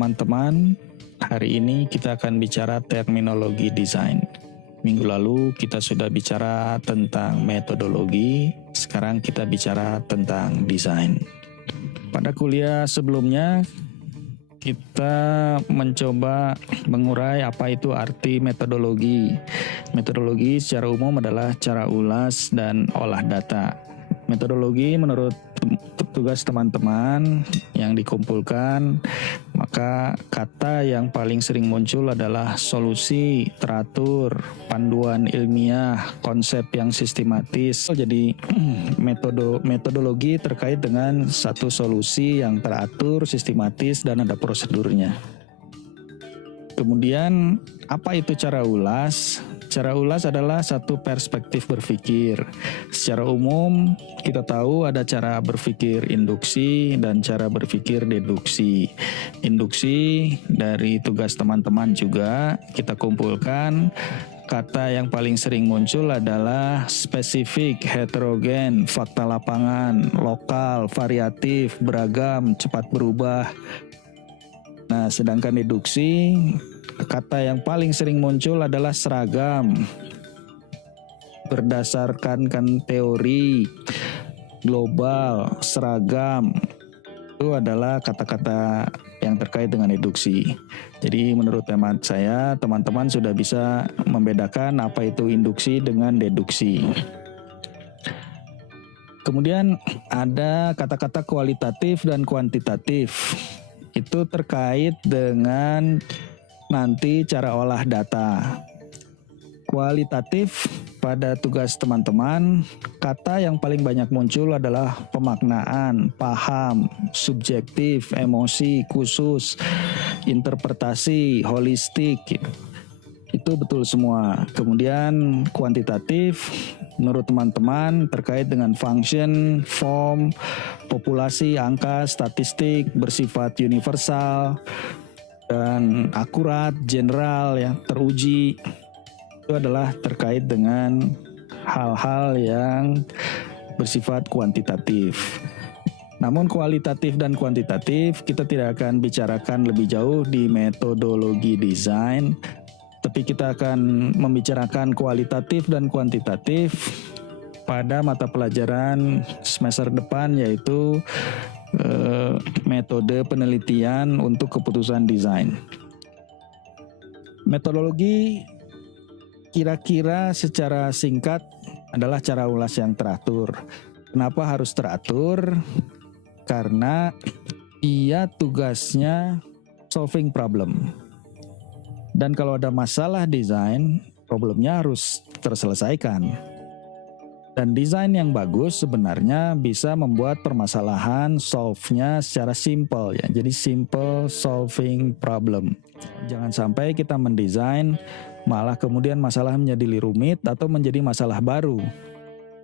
teman-teman, hari ini kita akan bicara terminologi desain. Minggu lalu kita sudah bicara tentang metodologi, sekarang kita bicara tentang desain. Pada kuliah sebelumnya, kita mencoba mengurai apa itu arti metodologi. Metodologi secara umum adalah cara ulas dan olah data. Metodologi menurut tugas teman-teman yang dikumpulkan, maka kata yang paling sering muncul adalah solusi, teratur, panduan ilmiah, konsep yang sistematis. Jadi metodologi terkait dengan satu solusi yang teratur, sistematis, dan ada prosedurnya. Kemudian apa itu cara ulas? Cara ulas adalah satu perspektif berpikir. Secara umum kita tahu ada cara berpikir induksi dan cara berpikir deduksi. Induksi dari tugas teman-teman juga kita kumpulkan. Kata yang paling sering muncul adalah spesifik, heterogen, fakta lapangan, lokal, variatif, beragam, cepat berubah. Nah, sedangkan deduksi, kata yang paling sering muncul adalah seragam, berdasarkan teori, global, seragam. Itu adalah kata-kata yang terkait dengan deduksi. Jadi menurut hemat saya, teman-teman sudah bisa membedakan apa itu induksi dengan deduksi. Kemudian ada kata-kata kualitatif dan kuantitatif. Itu terkait dengan nanti cara olah data. Kualitatif pada tugas teman-teman, kata yang paling banyak muncul adalah pemaknaan, paham, subjektif, emosi, khusus, interpretasi, holistik. Itu betul semua. Kemudian kuantitatif menurut teman-teman terkait dengan function, form, populasi, angka, statistik, bersifat universal dan akurat, general, ya, teruji. Itu adalah terkait dengan hal-hal yang bersifat kuantitatif. Namun kualitatif dan kuantitatif kita tidak akan bicarakan lebih jauh di metodologi desain, tapi kita akan membicarakan kualitatif dan kuantitatif pada mata pelajaran semester depan, yaitu metode penelitian untuk keputusan desain. Metodologi kira-kira secara singkat adalah cara ulas yang teratur. Kenapa harus teratur? Karena ia tugasnya solving problem. Dan kalau ada masalah desain, problemnya harus terselesaikan. Dan desain yang bagus sebenarnya bisa membuat permasalahan solve-nya secara simple, ya. Jadi simple solving problem. Jangan sampai kita mendesain malah kemudian masalah menjadi rumit atau menjadi masalah baru.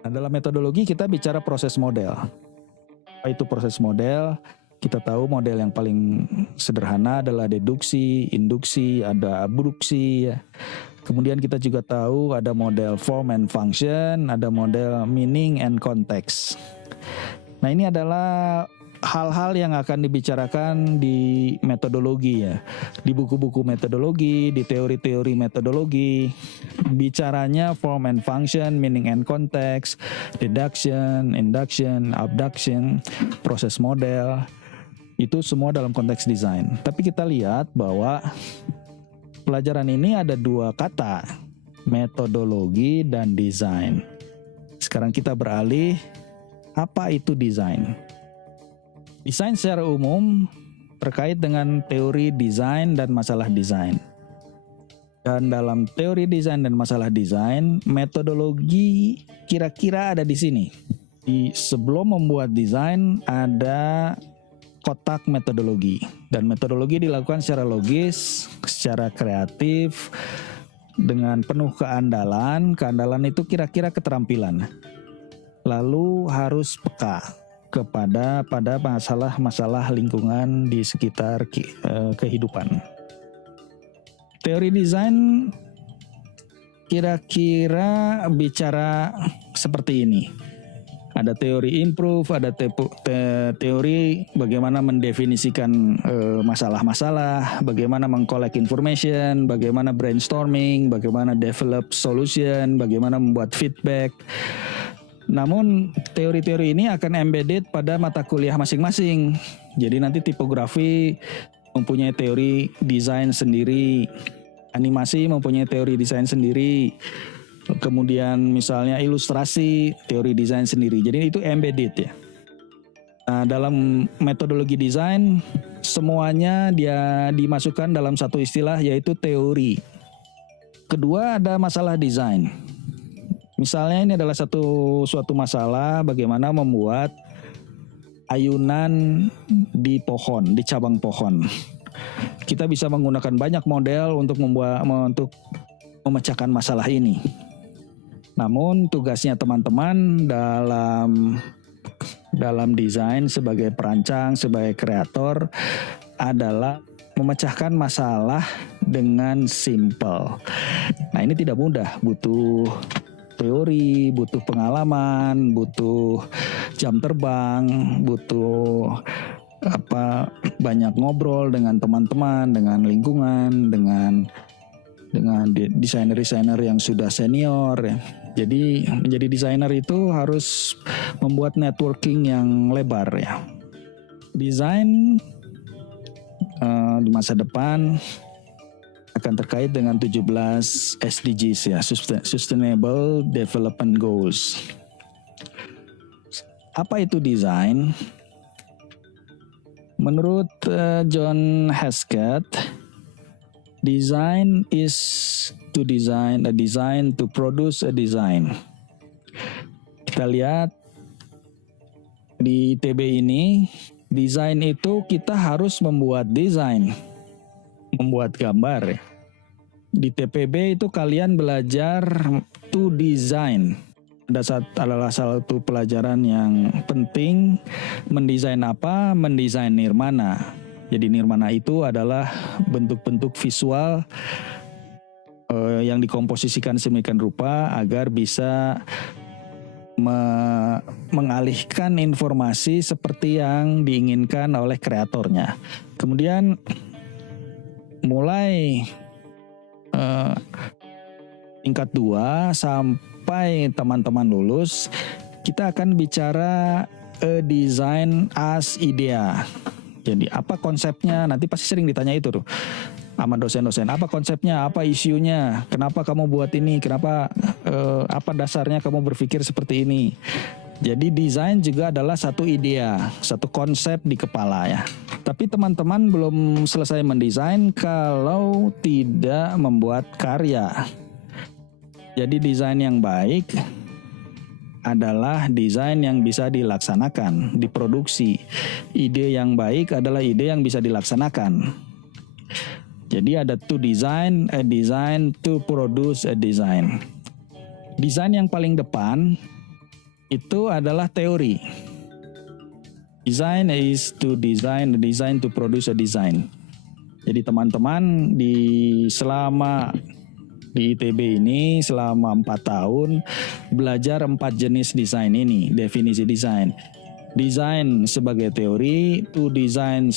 Nah, dalam metodologi kita bicara proses model. Apa itu proses model? Kita tahu model yang paling sederhana adalah deduksi, induksi, ada abduksi, ya. Kemudian kita juga tahu ada model form and function, ada model meaning and context. Nah, ini adalah hal-hal yang akan dibicarakan di metodologi, ya. Di buku-buku metodologi, di teori-teori metodologi, bicaranya form and function, meaning and context, deduction, induction, abduction, proses model. Itu semua dalam konteks desain. Tapi kita lihat bahwa pelajaran ini ada dua kata, metodologi dan desain. Sekarang kita beralih, apa itu desain? Desain secara umum terkait dengan teori desain dan masalah desain. Dan dalam teori desain dan masalah desain, metodologi kira-kira ada di sini. Sebelum membuat desain ada kotak metodologi, dan metodologi dilakukan secara logis, secara kreatif, dengan penuh keandalan. Keandalan itu kira-kira keterampilan. Lalu harus peka pada masalah-masalah lingkungan di sekitar kehidupan. Teori desain kira-kira bicara seperti ini. Ada teori improve, ada teori bagaimana mendefinisikan masalah-masalah, bagaimana mengkolek information, bagaimana brainstorming, bagaimana develop solution, bagaimana membuat feedback. Namun teori-teori ini akan embedded pada mata kuliah masing-masing. Jadi nanti tipografi mempunyai teori desain sendiri, animasi mempunyai teori desain sendiri, kemudian misalnya ilustrasi, teori desain sendiri. Jadi itu embedded ya. Nah, dalam metodologi desain semuanya dia dimasukkan dalam satu istilah yaitu teori. Kedua ada masalah desain. Misalnya ini adalah suatu masalah bagaimana membuat ayunan di pohon, di cabang pohon. Kita bisa menggunakan banyak model untuk memecahkan masalah ini. Namun tugasnya teman-teman dalam desain sebagai perancang, sebagai kreator adalah memecahkan masalah dengan simple. Nah, ini tidak mudah, butuh teori, butuh pengalaman, butuh jam terbang, butuh banyak ngobrol dengan teman-teman, dengan lingkungan, dengan desainer-desainer yang sudah senior ya. Jadi menjadi desainer itu harus membuat networking yang lebar ya. Desain di masa depan akan terkait dengan 17 SDGs ya, Sustainable Development Goals. Apa itu desain? Menurut John Hesketh, design is to design a design to produce a design. Kita lihat di ITB ini, desain itu kita harus membuat desain, membuat gambar. Di TPB itu kalian belajar to design. Adalah salah satu pelajaran yang penting. Mendesain apa? Mendesain nirmana. Jadi nirmana itu adalah bentuk-bentuk visual yang dikomposisikan sedemikian rupa agar bisa mengalihkan informasi seperti yang diinginkan oleh kreatornya. Kemudian mulai tingkat 2 sampai teman-teman lulus, kita akan bicara design as idea. Jadi apa konsepnya? Nanti pasti sering ditanya itu tuh sama dosen-dosen. Apa konsepnya? Apa isunya? Kenapa kamu buat ini? Kenapa? Apa dasarnya kamu berpikir seperti ini? Jadi desain juga adalah satu idea, satu konsep di kepala ya. Tapi teman-teman belum selesai mendesain kalau tidak membuat karya. Jadi desain yang baik adalah desain yang bisa dilaksanakan, diproduksi. Ide yang baik adalah ide yang bisa dilaksanakan. Jadi ada to design, a design, to produce a design. Desain yang paling depan itu adalah teori. Design is to design, a design to produce a design. Jadi teman-teman selama di ITB ini selama 4 tahun belajar 4 jenis desain ini, definisi desain. Desain sebagai teori, to design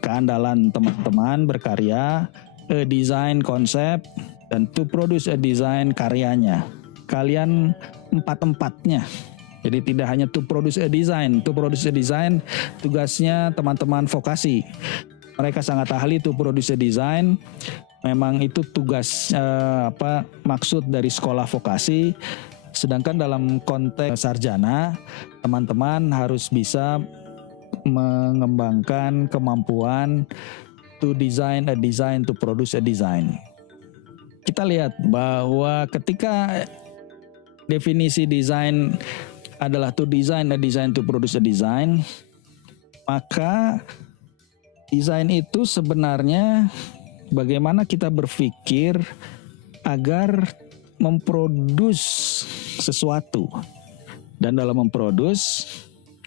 keandalan teman-teman berkarya, a design konsep, dan to produce a design karyanya. Kalian 4-4-nya. Jadi tidak hanya to produce a design. To produce a design tugasnya teman-teman vokasi. Mereka sangat ahli to produce a design. Memang itu tugas maksud dari sekolah vokasi. Sedangkan dalam konteks sarjana, teman-teman harus bisa mengembangkan kemampuan to design a design, to produce a design. Kita lihat bahwa ketika definisi desain adalah to design a design, to produce a design, maka desain itu sebenarnya bagaimana kita berpikir agar memproduce sesuatu. Dan dalam memproduce,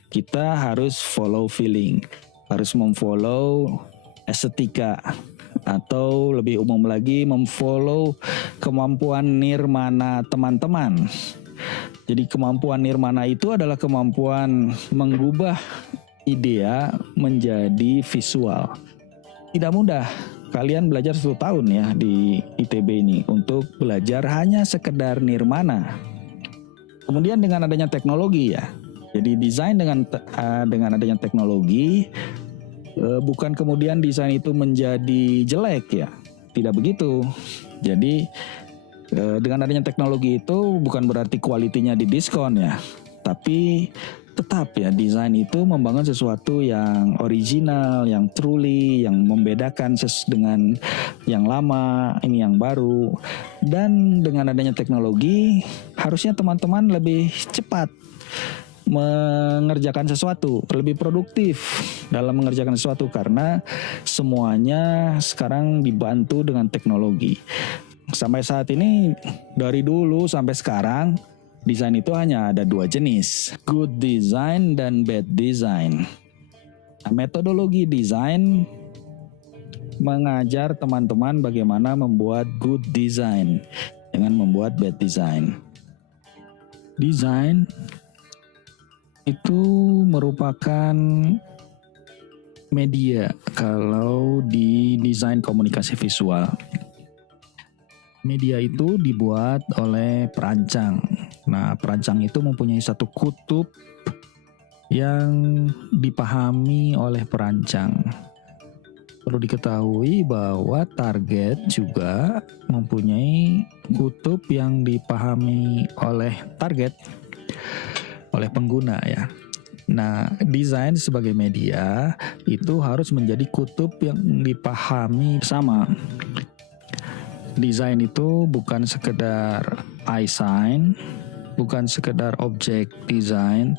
kita harus follow feeling, harus memfollow estetika, atau lebih umum lagi memfollow kemampuan nirmana teman-teman. Jadi kemampuan nirmana itu adalah kemampuan mengubah idea menjadi visual. Tidak mudah. Kalian belajar 1 tahun ya di ITB ini untuk belajar hanya sekedar nirmana. Kemudian dengan adanya teknologi ya. Jadi desain dengan adanya teknologi, bukan kemudian desain itu menjadi jelek ya. Tidak begitu. Jadi dengan adanya teknologi itu bukan berarti kualitinya didiskon ya. Tapi tetap ya, desain itu membangun sesuatu yang original, yang truly, yang membedakan dengan yang lama, ini yang baru. Dan dengan adanya teknologi, harusnya teman-teman lebih cepat mengerjakan sesuatu, lebih produktif dalam mengerjakan sesuatu karena semuanya sekarang dibantu dengan teknologi. Sampai saat ini, dari dulu sampai sekarang, desain itu hanya ada 2 jenis, good design dan bad design. Nah, metodologi desain mengajar teman-teman bagaimana membuat good design dengan membuat bad design. Desain itu merupakan media kalau di desain komunikasi visual. Media itu dibuat oleh perancang. Nah, perancang itu mempunyai satu kutub yang dipahami oleh perancang. Perlu diketahui bahwa target juga mempunyai kutub yang dipahami oleh target, oleh pengguna ya. Nah, desain sebagai media itu harus menjadi kutub yang dipahami sama. Desain itu bukan sekedar I sign, bukan sekedar objek desain,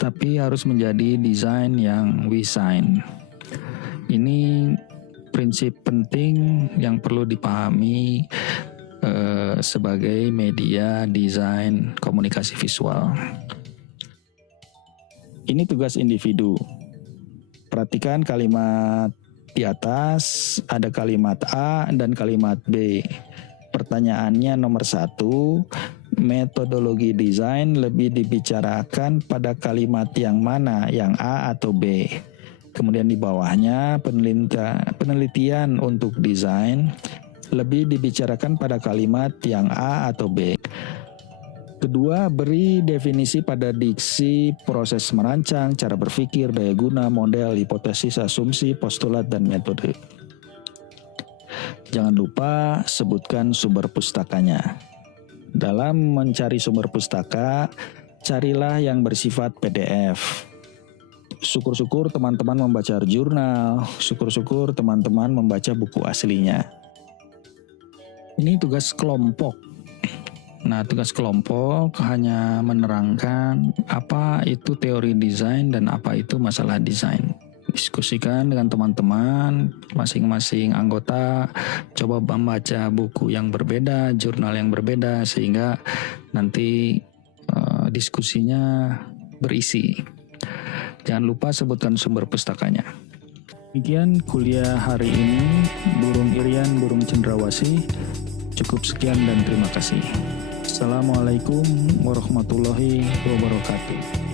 tapi harus menjadi desain yang we sign. Ini prinsip penting yang perlu dipahami sebagai media desain komunikasi visual. Ini tugas individu. Perhatikan kalimat di atas, ada kalimat A dan kalimat B. Pertanyaannya nomor 1, metodologi desain lebih dibicarakan pada kalimat yang mana, yang A atau B? Kemudian di bawahnya penelitian untuk desain lebih dibicarakan pada kalimat yang A atau B. Kedua, beri definisi pada diksi, proses merancang, cara berpikir, daya guna, model, hipotesis, asumsi, postulat, dan metode. Jangan lupa sebutkan sumber pustakanya. Dalam mencari sumber pustaka, carilah yang bersifat PDF. Syukur-syukur teman-teman membaca jurnal, syukur-syukur teman-teman membaca buku aslinya. Ini tugas kelompok. Nah, tugas kelompok hanya menerangkan apa itu teori desain dan apa itu masalah desain. Diskusikan dengan teman-teman, masing-masing anggota coba membaca buku yang berbeda, jurnal yang berbeda, sehingga nanti diskusinya berisi. Jangan lupa sebutkan sumber pustakanya. Demikian kuliah hari ini, Burung Irian, Burung Cendrawasih. Cukup sekian dan terima kasih. Assalamualaikum warahmatullahi wabarakatuh.